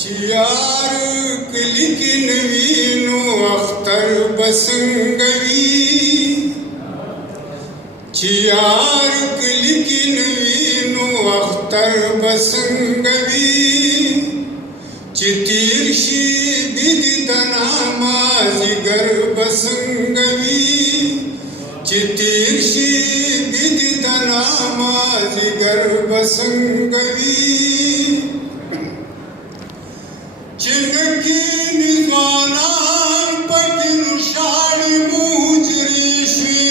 چې یار کلی کې نوی نو اختر بسنګوي چې یار کلی کې نوی نو اختر بسنګوي چې تیر شي بيد د نامازګر بسنګوي چې تیر شي بيد د نامازګر بسنګوي چنگی نظانان پکن شاڑی موجری شوی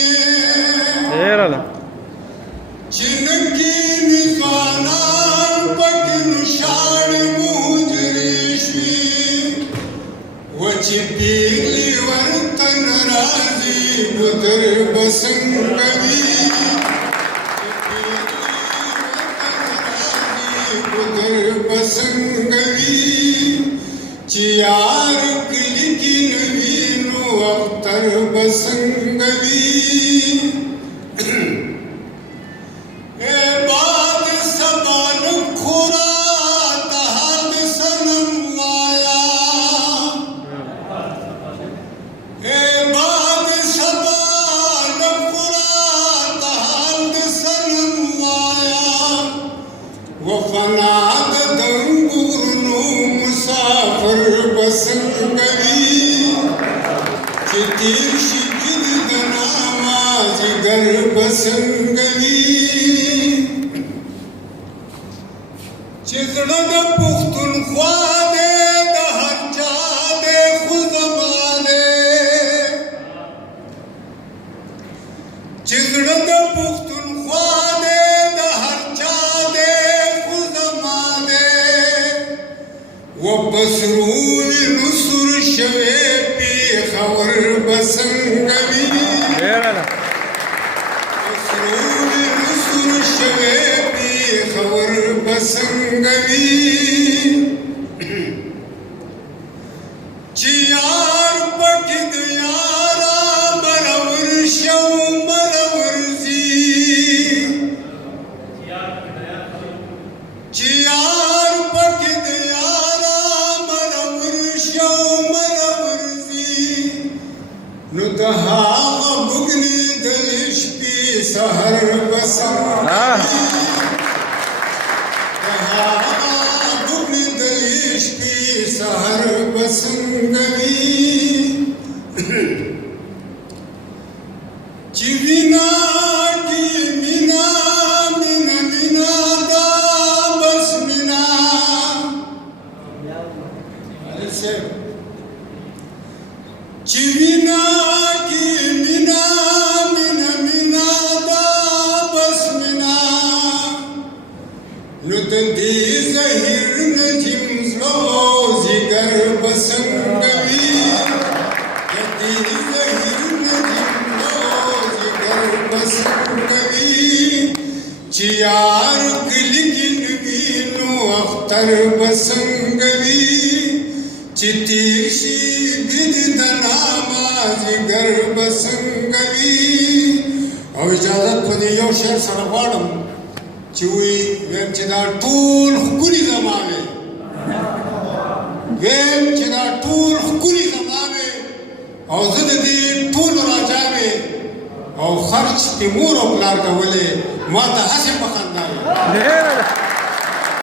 چنگی نظانان پکن شاڑی موجری شوی وچی پیغلی ورطن رازی بدر بسنگوی بدر بسنگوی چې یار کلی کې نوی نو اختر بسنګوي اے باد سبان خورا تحت سنم وایا اے باد سبان خورا تحت سنم وایا وفناد دنګورنو مسافر بسنګوي چې تیر شي بيد د نامازګر بسنګوي چې زړه د پښتونخوا دی د هر چا دی خو زما دی چې زړه د پښتونخوا دی د هر چا دی خو زما دی وبسرول نصر شوی پیښور بسنګوي بسرول نصر شوی پیښور بسنګوي چې یار پکې د یارا مرور شو مرور زی چې یار پکې د نو د هغه بګنې د شپې سحر بسنګوي د هغه بګنې د شپې سحر بسنګوي چې وینا کې مینا مینا مینا دا بس مینا چې وینا کې مینا مینا مینا دا بس مینا نو د دې زهیر نجم زړه زیګر بسنګوي د دې زهیر نجم زړه زیګر بسنګوي چې یار کلی کې نوی نو اختر بسنګوي چې تیر شي بيد د نامازګر بسنګوي او اجازه په دې یو شعر سره غواړم چې ویم چې دا ټول ښکلي زما وې ویم چې دا ټول ښکلي زما وې او زه د دې ټولو راجا وې او خرچ دې مور او پلار کولې ما ته هسې په خندا وې